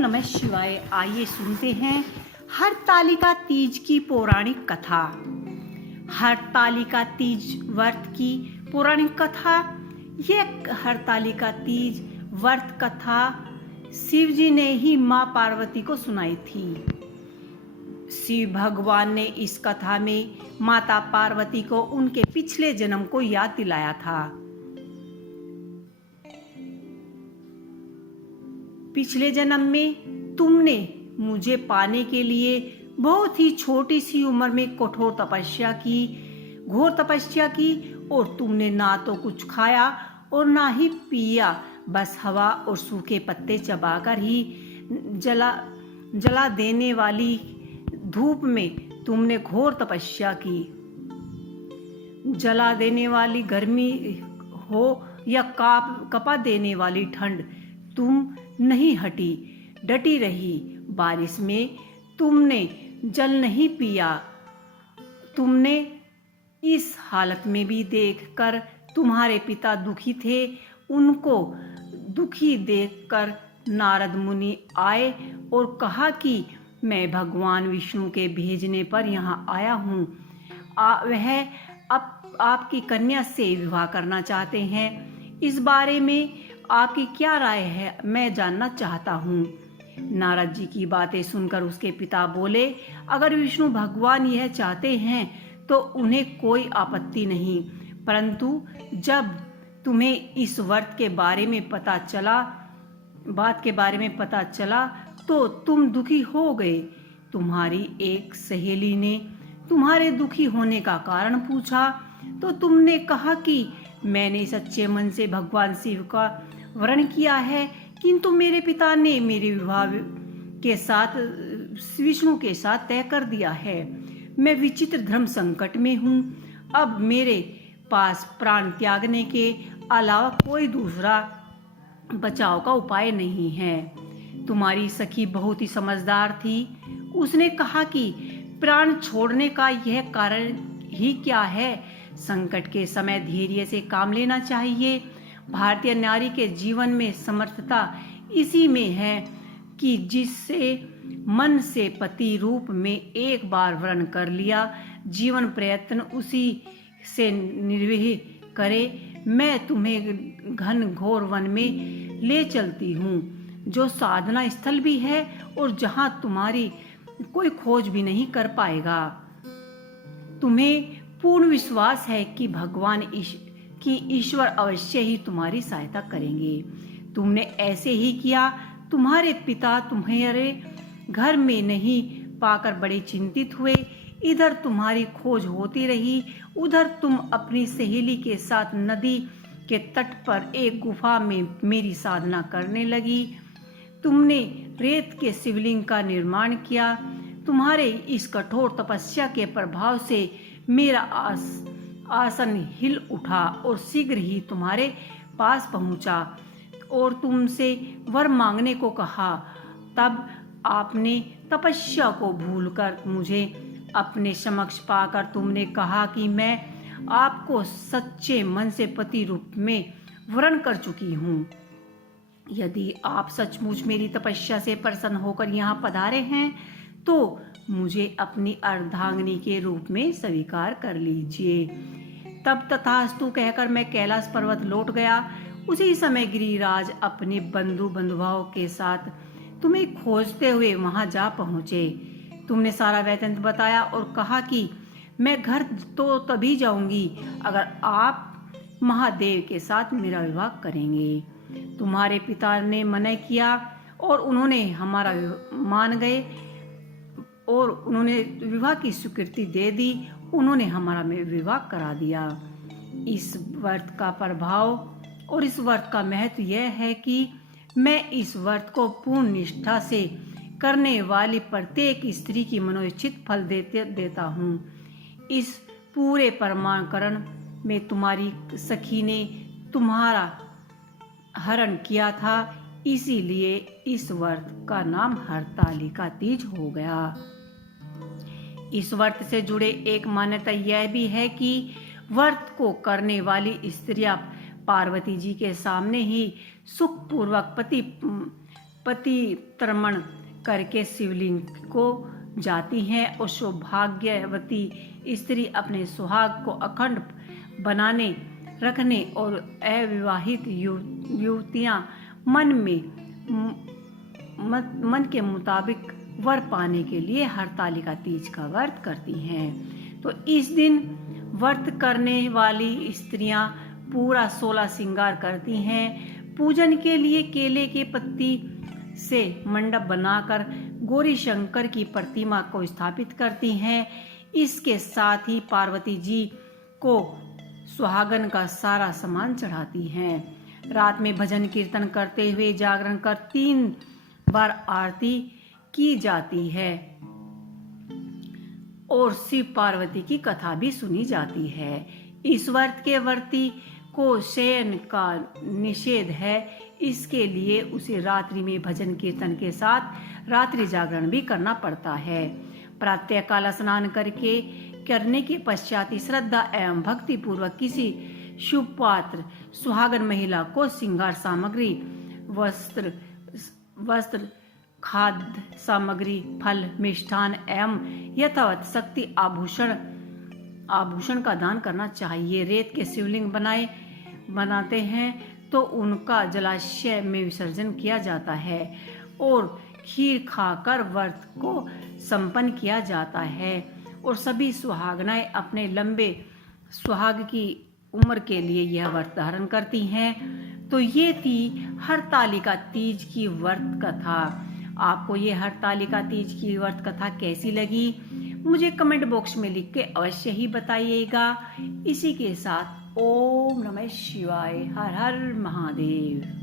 नमः शिवाय। आइए सुनते हैं हरतालिका तीज की पौराणिक कथा। हरतालिका तीज व्रत की पौराणिक कथा। यह हरतालिका तीज व्रत कथा शिव जी ने ही माँ पार्वती को सुनाई थी। शिव भगवान ने इस कथा में माता पार्वती को उनके पिछले जन्म को याद दिलाया था। पिछले जन्म में तुमने मुझे पाने के लिए बहुत ही छोटी सी उम्र में कठोर तपस्या की, घोर तपस्या की, और तुमने ना तो कुछ खाया और ना ही पिया, बस हवा और सूखे पत्ते चबाकर ही जला देने वाली धूप में तुमने घोर तपस्या की। जला देने वाली गर्मी हो या कपा देने वाली ठंड, तुम नहीं हटी, डटी रही। बारिश में तुमने जल नहीं पिया। तुमने इस हालत में भी देखकर तुम्हारे पिता दुखी थे। उनको दुखी देखकर नारद मुनि आए और कहा कि मैं भगवान विष्णु के भेजने पर यहाँ आया हूँ। वह अब आपकी कन्या से विवाह करना चाहते हैं। इस बारे में आपकी क्या राय है, मैं जानना चाहता हूँ। नारद जी की बातें सुनकर उसके पिता बोले, अगर विष्णु भगवान यह चाहते हैं तो उन्हें कोई आपत्ति नहीं, परंतु जब तुम्हें इस बात के बारे में पता चला तो तुम दुखी हो गए। तुम्हारी एक सहेली ने तुम्हारे दुखी होने का कारण पूछा तो तुमने कहा कि मैंने सच्चे मन से भगवान शिव का वर्ण किया है, किंतु मेरे पिता ने मेरे विवाह के साथ विष्णु के साथ तय कर दिया है। मैं विचित्र धर्म संकट में हूँ। अब मेरे पास प्राण त्यागने के अलावा कोई दूसरा बचाव का उपाय नहीं है। तुम्हारी सखी बहुत ही समझदार थी। उसने कहा कि प्राण छोड़ने का यह कारण ही क्या है। संकट के समय धैर्य से काम लेना चाहिए। भारतीय नारी के जीवन में समर्थता इसी में है कि जिससे मन से पति रूप में एक बार वर्ण कर लिया, जीवन प्रयत्न उसी से निर्वह करे। मैं तुम्हें घन घोर वन में ले चलती हूँ, जो साधना स्थल भी है और जहाँ तुम्हारी कोई खोज भी नहीं कर पाएगा। तुम्हें पूर्ण विश्वास है कि ईश्वर अवश्य ही तुम्हारी सहायता करेंगे। तुमने ऐसे ही किया। तुम्हारे पिता तुम्हारे घर में नहीं पाकर बड़े चिंतित हुए। इधर तुम्हारी खोज होती रही, उधर तुम अपनी सहेली के साथ नदी के तट पर एक गुफा में मेरी साधना करने लगी। तुमने रेत के शिवलिंग का निर्माण किया। तुम्हारे इस कठोर तपस्या के प्रभाव से मेरा आसन हिल उठा और शीघ्र ही तुम्हारे पास पहुंचा और तुमसे वर मांगने को कहा। तब आपने तपस्या को भूलकर मुझे अपने समक्ष पाकर तुमने कहा कि मैं आपको सच्चे मन से पति रूप में वर्ण कर चुकी हूँ। यदि आप सचमुच मेरी तपस्या से प्रसन्न होकर यहाँ पधारे हैं तो मुझे अपनी अर्धांगिनी के रूप में स्वीकार कर लीजिए। तब तथास्तु कहकर मैं कैलाश पर्वत लौट गया। उसी समय गिरिराज अपने बंधु बांधवों के साथ तुम्हें खोजते हुए वहां जा पहुंचे। तुमने सारा वृत्तांत बताया और कहा कि मैं घर तो तभी जाऊंगी अगर आप महादेव के साथ मेरा विवाह करेंगे। तुम्हारे पिता ने मना किया और उन्होंने हमारा मान गए और उन्होंने विवाह की स्वीकृति दे दी। उन्होंने हमारा विवाह करा दिया। इस व्रत का प्रभाव और इस व्रत का महत्व यह है कि मैं इस व्रत को पूर्ण निष्ठा से करने वाली प्रत्येक स्त्री की मनोइच्छित फल देता हूँ। इस पूरे प्रमाणकरण में तुम्हारी सखी ने तुम्हारा हरण किया था, इसीलिए इस व्रत का नाम हरतालिका तीज हो गया। इस व्रत से जुड़े एक मान्यता यह भी है कि व्रत को करने वाली स्त्रियां पार्वती जी के सामने ही सुखपूर्वक पतितर्पण करके शिवलिंग को जाती हैं और सौभाग्यवती स्त्री अपने सुहाग को अखंड बनाने रखने और अविवाहित युवतियां मन के मुताबिक वर पाने के लिए हरतालिका तीज का व्रत करती हैं। तो इस दिन व्रत करने वाली स्त्रियां पूरा 16 श्रृंगार करती हैं। पूजन के लिए केले के पत्ती से मंडप बनाकर गौरी शंकर की प्रतिमा को स्थापित करती हैं। इसके साथ ही पार्वती जी को सुहागन का सारा सामान चढ़ाती हैं। रात में भजन कीर्तन करते हुए जागरण कर 3 बार आरती की जाती है और शिव पार्वती की कथा भी सुनी जाती है। इस व्रत के व्रती को शयन का निषेध है, इसके लिए उसे रात्रि में भजन कीर्तन के साथ रात्रि जागरण भी करना पड़ता है। प्रातः काल स्नान करने के पश्चात श्रद्धा एवं भक्ति पूर्वक किसी शुभ पात्र सुहागन महिला को श्रृंगार सामग्री, वस्त्र, खाद्य सामग्री, फल, मिष्ठान एवं यथावत शक्ति आभूषण का दान करना चाहिए। रेत के शिवलिंग बनाते हैं तो उनका जलाशय में विसर्जन किया जाता है और खीर खाकर व्रत को संपन्न किया जाता है और सभी सुहागनाएं अपने लंबे सुहाग की उम्र के लिए यह व्रत धारण करती हैं। तो ये थी हरतालिका तीज की व्रत कथा। आपको ये हरतालिका तीज की व्रत कथा कैसी लगी मुझे कमेंट बॉक्स में लिख के अवश्य ही बताइएगा। इसी के साथ ओम नमः शिवाय, हर हर महादेव।